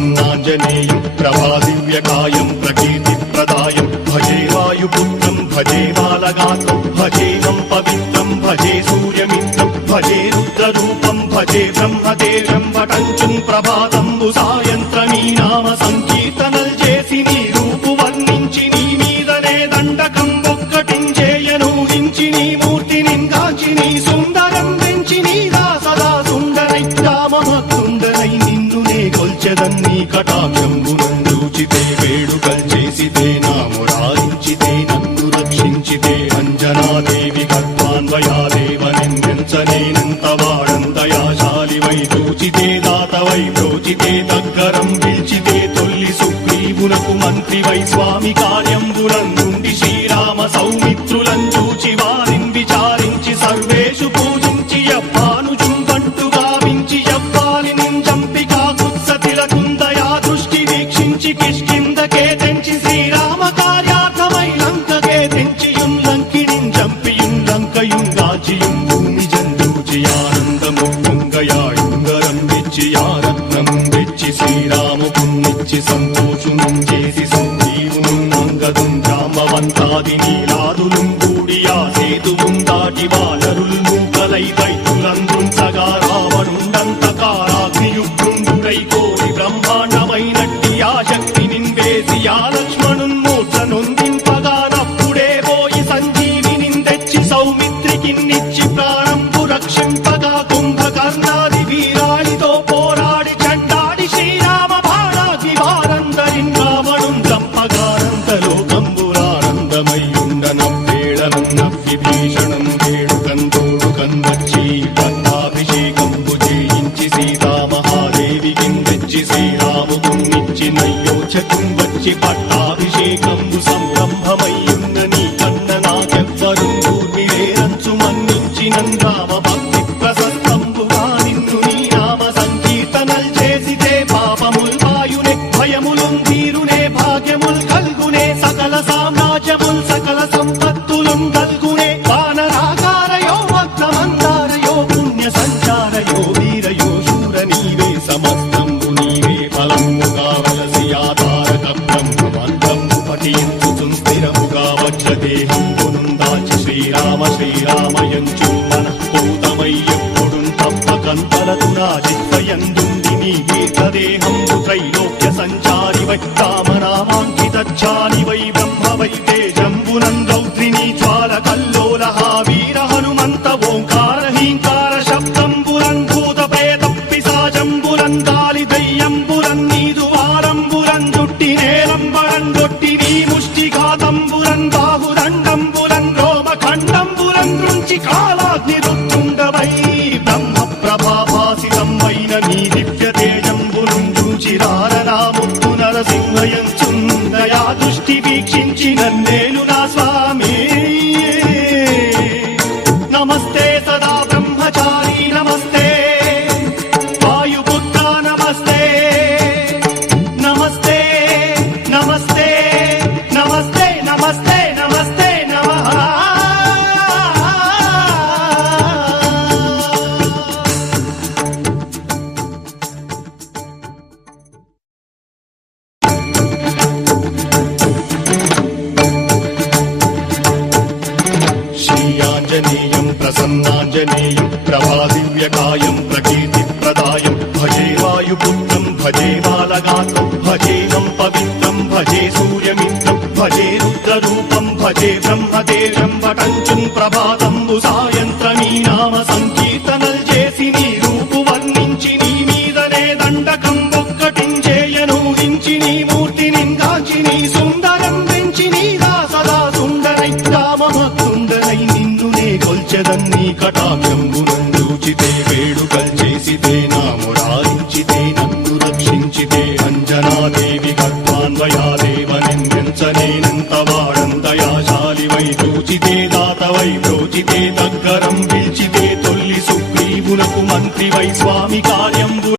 प्रसन्नाञ्जनेयं प्रभादिव्यकायं प्रकीर्तिप्रदायं भजे वायुपुत्रं भजे बालगात्रं भजेमं पवित्रं भजे सूर्यमित्रं भजे रुद्ररूपं भजे ब्रह्मदेवं पठञ्चुं ప్రభాతంబు సాయంత్రనీ నామ సంకీర్తనల్ చేసి నీ రూపు వర్ణించి నీ మీదనే దండకం ఒక్కటించేయను హించి నీ మూర్తిని గాంచి నీ సుందరం పెంచి నీ దాసదా సుందరై రామభక్తుండనై నిన్నునే కొల్చెదన్ని కటాక్షంబునందూచితే వేడుకల్ చేసితే నామురాయించితే నన్ను రక్షించితే అంజనాదేవి గర్భాన్వయాదేవనెంచనేనంత వాడంతయాశాలివై చూచితే దాతవై ప్రోచితే దగ్గరం పిలిచితే తొల్లి సుగ్రీవునకు మంత్రివై స్వామి కార్యంబులందుండి శ్రీరామ సౌమిత్రులం చూచి వారిని విచారించి సర్వేషు పూజించి యవ్వాను చుంబంటు గావించి యవ్వాలి నింజంపి కాకుత్సతిలకుందయా దృష్టి వీక్షించి కిష్కిందకే తెంచి శ్రీరామ కార్యార్థమై లంకకే తెంచియుం లంకిణిం చంపియుం లంకయుం గాచియుం భూమి జందూచి ఆనందము పొంగయాయుంగరం వెచ్చి ఆరత్నం వెచ్చి శ్రీరాముకున్నిచ్చి సంతోషునం చేసి సుగ్రీవును అంగదుం జాంబవంతాది నీలాదులుం కూడి ఆ సేతువుం దాటి వానరులు మూకలై దైత్యులందృంచగా రావణుండంతకారాగ్నియుగ్రుండుడై కోరి బ్రహ్మాండమైనట్టి ఆ శక్తి నిన్వేసి ఆ లక్ష్మణున్ మూర్ఛ నొందింపగానప్పుడే పోయి సంజీవిని తెచ్చి సౌమిత్రికిన్నిచ్చి ప్రాణంపు రక్షింపగా కుంభకర్ణాది వీరాళితో పోరాడి చండాడి శ్రీరామ బాణాది వారందరిన్ రావణుం చంపగానంతలోకంబురానందమయ్యుండనవ్వేళనన్నవ్వి భీషణం వేడుకందోడుకన్ వచ్చి పట్టాభిషేకంబు చేయించి సీతామహాదేవికి తెచ్చి శ్రీరాముకున్నిచ్చి నయ్యోచకం వచ్చి పట్టాభిషేకంబు సంరంభమయ్యున్న నీ కన్న నాకెవ్వరు ఊర్మిలేరంచు మన్నించినం రామ భక్తి ప్రశస్తంబుగా నిన్ను నీ నామ సంకీర్తనల్ చేసితే పాపముల్ వాయునే భయములుం తీరునే భాగ్యముల్ కల్గునే సకల సామ్రాజ్యముల్ సకల సంపత్తులుం కల్గునే వానరాకారయో వక్రమందారయో పుణ్య సంచారయో వీరయో శూర నీవే సమస్తంబు నీవే ఫలముగా వలసి ఆధారక బ్రహ్మమంత్రంబు పఠించుచుం స్థిరముగా వజ్రదేహంబునుం దాచి శ్రీరామ శ్రీరామయంచు మనఃపూతమై ఎప్పుడుం తప్పకంతలతు నా చిత్తయందుండి నీ దీర్ఘదేహంబు త్రైలోక్య సంచారివై రామనామాంకితచ్చానివై బ్రహ్మవై తేజంబునం రౌద్రిణీ జ్వాల కల్లోలహ వీర హనుమంత ఓంకార హీంకార శబ్దంబురం భూత ప్రేత పిశాచంబురం గాలి దయ్యంబురం నీదు వారంబురం జుట్టి నేలంబరం దొట్టి నీ ముష్టిఘాతంబురం బాహుదండంబురం రోమఖండంబురం నుంచి కాలాగ్ని రుత్తుండవై బ్రహ్మ ప్రభాభాసితమైన నీ దివ్య తేజంబురం చూచి రారనాముత్తు నరసింహయంచుందయా దృష్టి వీక్షించి నన్నేలు నా స్వామి నమస్తే సదా బ్రహ్మచారి నమస్తే వాయుపుత్ర నమస్తే నమస్తే నమస్తే నమస్తే నమస్తే నమస్తే నమః శ్రీయాంజనేయం ప్రసన్నాంజనేయం ప్రభాదివ్యకాయం ప్రకీర్తిప్రదాయం భజే వాయుపుత్రం భజే బాలగాత్రం భజేమం పవిత్రం భజే సూర్యమిత్రం భజే రుద్రరూపం భజే బ్రహ్మదేవం పఠంచుం ప్రభాతంబు సాయంత్రనీ నామ